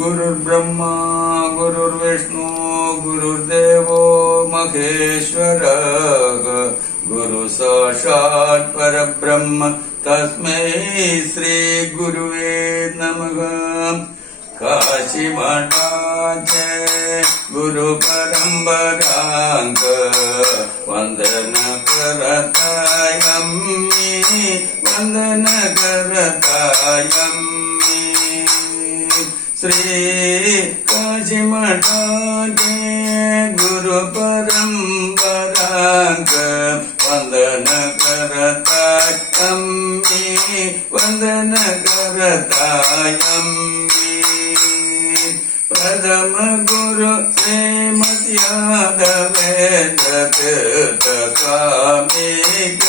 गुरुर्ब्रह्मा गुरुर्विष्णु गुरुर्देवो महेश्वर गुरु साक्षात् परब्रह्म तस्मै श्री गुरुवे नमः। काशी मठाचे गुरु परंपरांक वंदन करतायम्मी वंदन करतायम्मी। श्री काशी मठाचे गुरु परंपरांक वंदन करतायम्मी वंदन करतायम्मी। प्रथम गुरु श्रीमद्यादवेन्द्र तीर्थ स्वामीक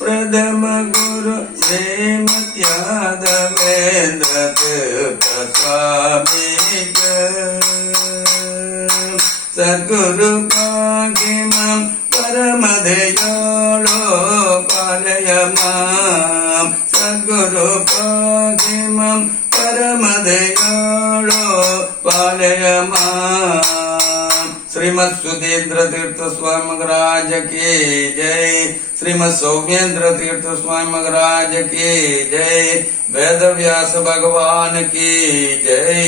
प्रथम गुरु श्रीमद्यादवेन्द्र तीर्थ स्वामीक सद्गुरु पागिमं परमदयालो पालय मां सद्गुरु पागिमं परमदयालो पालय मां। श्रीमत् सुधीन्द्र तीर्थ स्वामी महाराज की जय। श्रीमत् सौम्येन्द्र तीर्थ स्वामी महाराज की जय। वेद व्यास भगवान की जय।